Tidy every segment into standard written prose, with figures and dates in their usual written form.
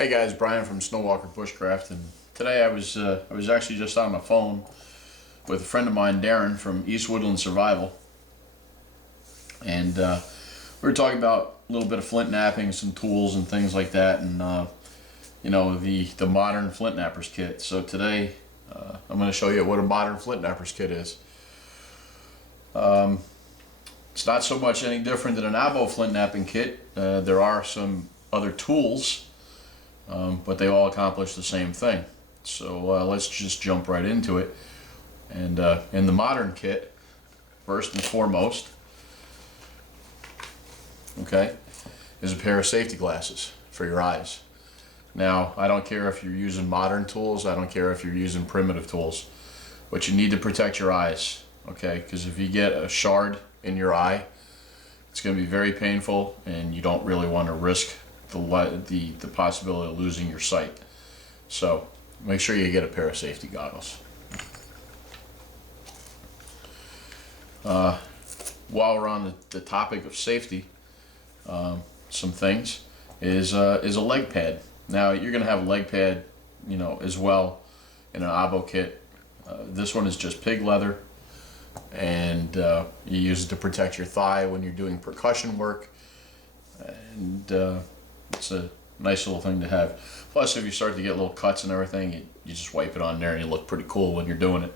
Hey guys, Brian from Snowwalker Bushcraft, and today I was actually just on the phone with a friend of mine, Darren from East Woodland Survival, and we were talking about a little bit of flint knapping, some tools and things like that, and you know, the modern flint knappers kit. So today I'm going to show you what a modern flint knappers kit is. It's not so much any different than an abo flint knapping kit. There are some other tools. But they all accomplish the same thing. So let's just jump right into it. And in the modern kit, first and foremost, okay, is a pair of safety glasses for your eyes. Now, I don't care if you're using modern tools, I don't care if you're using primitive tools, but you need to protect your eyes, okay? Because if you get a shard in your eye, it's going to be very painful, and you don't really want to risk the possibility of losing your sight. So make sure you get a pair of safety goggles. While we're on the topic of safety, some things is a leg pad. Now you're going to have a leg pad, you know, as well in an abo kit. This one is just pig leather, and you use it to protect your thigh when you're doing percussion work, and it's a nice little thing to have. Plus, if you start to get little cuts and everything, you just wipe it on there and you look pretty cool when you're doing it.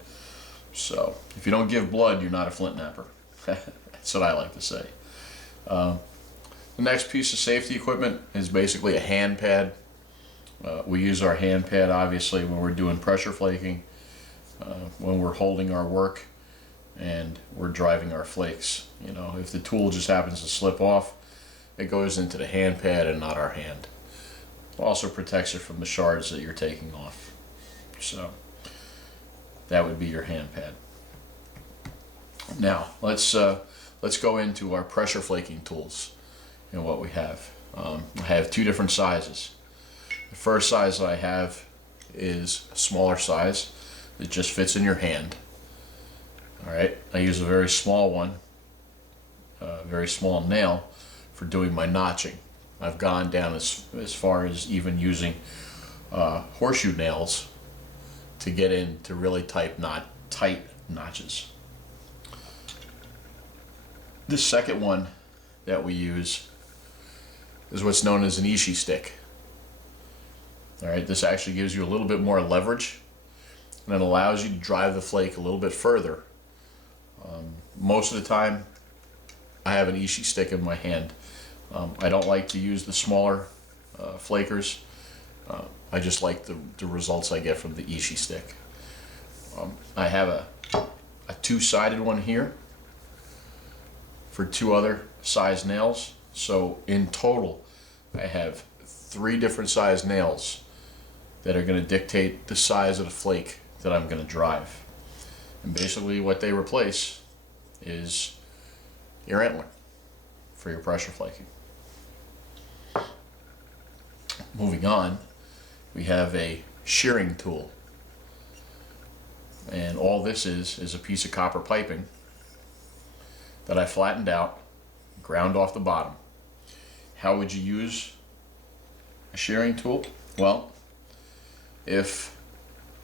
So, if you don't give blood, you're not a flint napper. That's what I like to say. The next piece of safety equipment is basically a hand pad. We use our hand pad, obviously, when we're doing pressure flaking, when we're holding our work, and we're driving our flakes. You know, if the tool just happens to slip off, it goes into the hand pad and not our hand. Also protects it from the shards that you're taking off. So that would be your hand pad. Now let's go into our pressure flaking tools and what we have. I have two different sizes. The first size that I have is a smaller size. It just fits in your hand. All right, I use a very small one, very small nail, for doing my notching. I've gone down as far as even using horseshoe nails to get into really tight notches. The second one that we use is what's known as an ishi stick. All right, this actually gives you a little bit more leverage, and it allows you to drive the flake a little bit further. Most of the time, I have an ishi stick in my hand. I don't like to use the smaller flakers. I just like the results I get from the ishi stick. I have a two-sided one here for two other size nails. So in total, I have 3 different size nails that are going to dictate the size of the flake that I'm going to drive. And basically what they replace is your antler for your pressure flaking. Moving on, we have a shearing tool, and all this is a piece of copper piping that I flattened out, ground off the bottom. How would you use a shearing tool? Well, if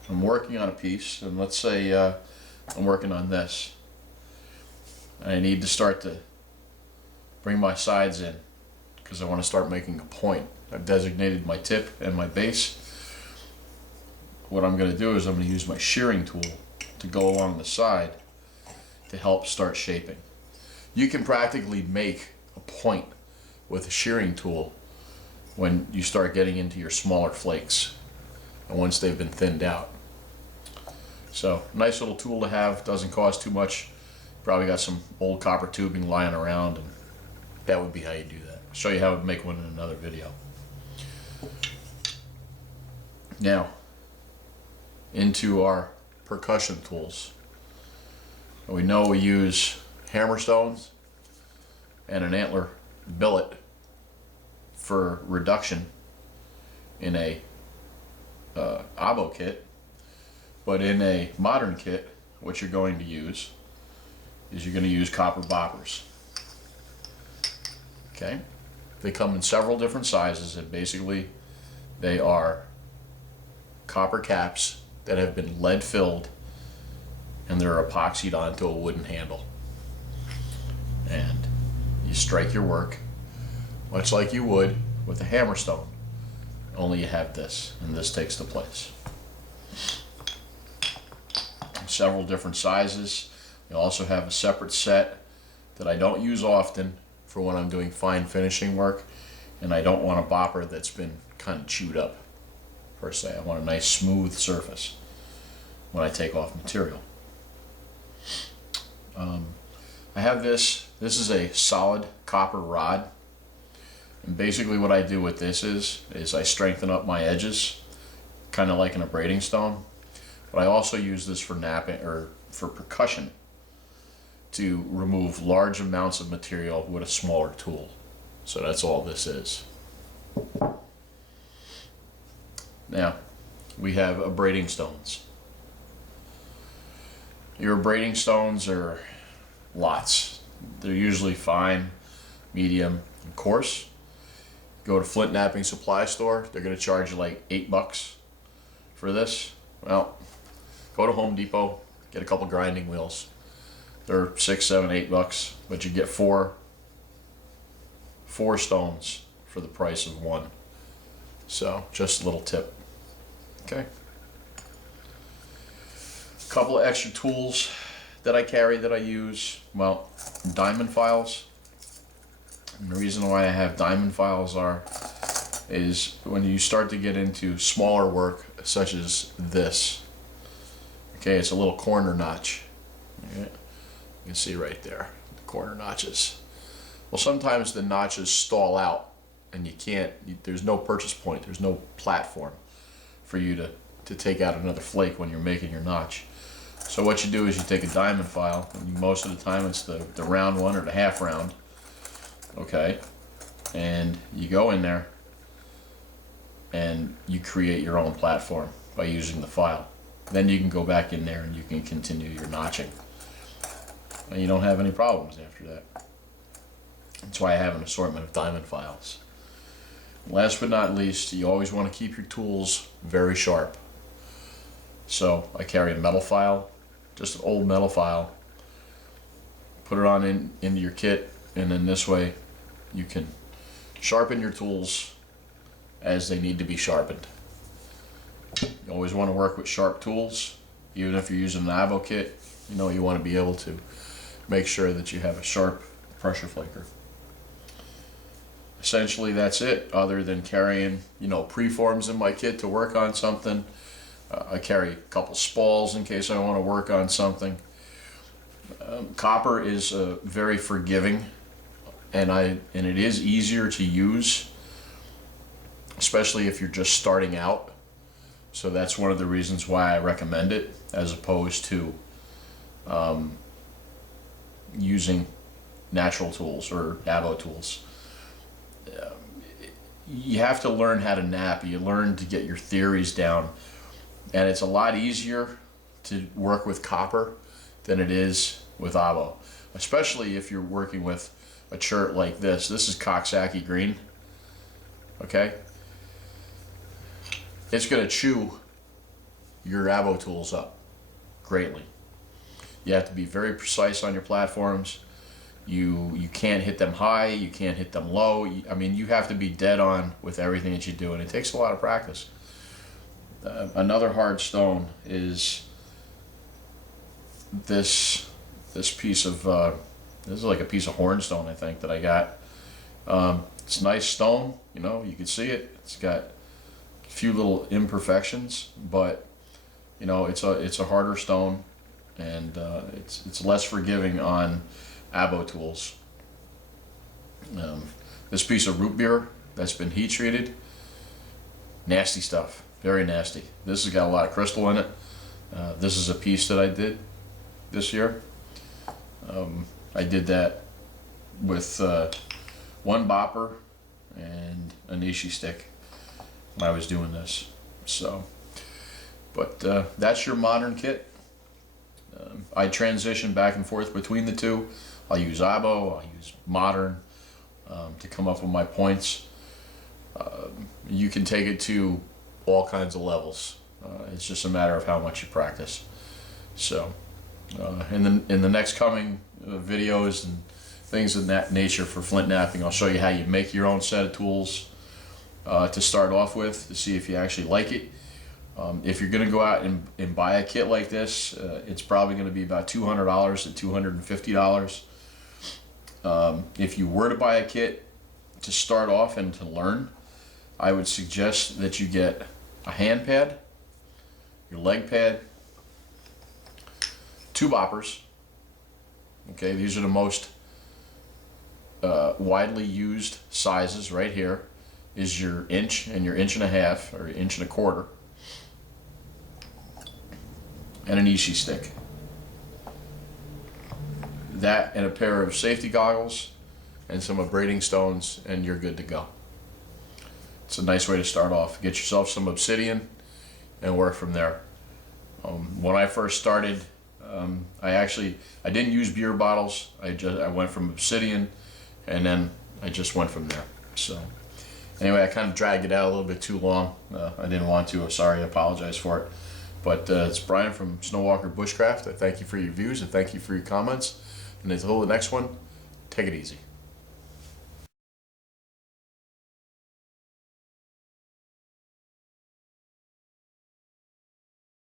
I'm working on a piece, and let's say I'm working on this, I need to start to bring my sides in because I want to start making a point. I've designated my tip and my base. What I'm going to do is I'm going to use my shearing tool to go along the side to help start shaping. You can practically make a point with a shearing tool when you start getting into your smaller flakes and once they've been thinned out. So nice little tool to have, doesn't cost too much. Probably got some old copper tubing lying around, and that would be how you do that. I'll show you how to make one in another video. Now, into our percussion tools. We know we use hammer stones and an antler billet for reduction in a abo kit, but in a modern kit, what you're going to use is you're going to use copper boppers. Okay, they come in several different sizes, and basically They are copper caps that have been lead filled, and they're epoxied onto a wooden handle. And you strike your work much like you would with a hammer stone, only you have this, and this takes the place. Several different sizes. You also have a separate set that I don't use often for when I'm doing fine finishing work, and I don't want a bopper that's been kind of chewed up per se. I want a nice smooth surface when I take off material. I have this is a solid copper rod, and basically what I do with this is I strengthen up my edges, kind of like in a braiding stone, but I also use this for napping or for percussion, to remove large amounts of material with a smaller tool. So that's all this is. Now, we have a braiding stones. Your braiding stones are lots. They're usually fine, medium, and coarse. Go to Flintknapping supply store, they're gonna charge you like $8 for this. Well, go to Home Depot, get a couple grinding wheels. They're $6, $7, $8, but you get four stones for the price of one. So just a little tip. Okay. A couple of extra tools that I carry that I use. Well, diamond files. And the reason why I have diamond files is when you start to get into smaller work such as this. Okay, it's a little corner notch. Okay. You can see right there, the corner notches. Well, sometimes the notches stall out and you can't, there's no purchase point, there's no platform for you to take out another flake when you're making your notch. So what you do is you take a diamond file, and most of the time it's the round one or the half round, okay? And you go in there and you create your own platform by using the file. Then you can go back in there and you can continue your notching. And you don't have any problems after that. That's why I have an assortment of diamond files. Last but not least, you always want to keep your tools very sharp. So I carry a metal file, just an old metal file. Put it on into your kit, and then this way you can sharpen your tools as they need to be sharpened. You always want to work with sharp tools, even if you're using an abo kit. You know, you want to be able to make sure that you have a sharp pressure flaker. Essentially that's it, other than carrying, you know, preforms in my kit to work on something. I carry a couple spools in case I want to work on something. Copper is very forgiving, and it is easier to use, especially if you're just starting out. So that's one of the reasons why I recommend it, as opposed to using natural tools or abo tools. You have to learn how to nap. You learn to get your theories down, and it's a lot easier to work with copper than it is with abo, especially if you're working with a chert like this. This is Coxsackie green, okay? It's going to chew your abo tools up greatly. You have to be very precise on your platforms. You can't hit them high, you can't hit them low. I mean, you have to be dead on with everything that you do, and it takes a lot of practice. Another hard stone is this piece of, this is like a piece of hornstone, I think, that I got. It's a nice stone, you know, you can see it. It's got a few little imperfections, but you know, it's a harder stone, and it's less forgiving on abo tools. This piece of root beer that's been heat treated, nasty stuff, very nasty. This has got a lot of crystal in it. This is a piece that I did this year. I did that with one bopper and a nishi stick when I was doing this. So, but that's your modern kit. I transition back and forth between the two. I'll use abo, I'll use modern to come up with my points. you can take it to all kinds of levels. It's just a matter of how much you practice. So in the next coming videos and things of that nature for flint knapping, I'll show you how you make your own set of tools to start off with, to see if you actually like it. If you're going to go out and buy a kit like this, it's probably going to be about $200 to $250. If you were to buy a kit to start off and to learn, I would suggest that you get a hand pad, your leg pad, 2 boppers. Okay, these are the most widely used sizes. Right here is your inch and your 1.5 or 1.25 inches, and an ishi stick. That and a pair of safety goggles and some of Braiding Stones, and you're good to go. It's a nice way to start off. Get yourself some obsidian and work from there. When I first started, I didn't use beer bottles. I went from obsidian, and then I just went from there. So anyway, I kind of dragged it out a little bit too long. I didn't want to. Sorry, I apologize for it. But it's Brian from Snowwalker Bushcraft. I thank you for your views and thank you for your comments. And until the next one, take it easy.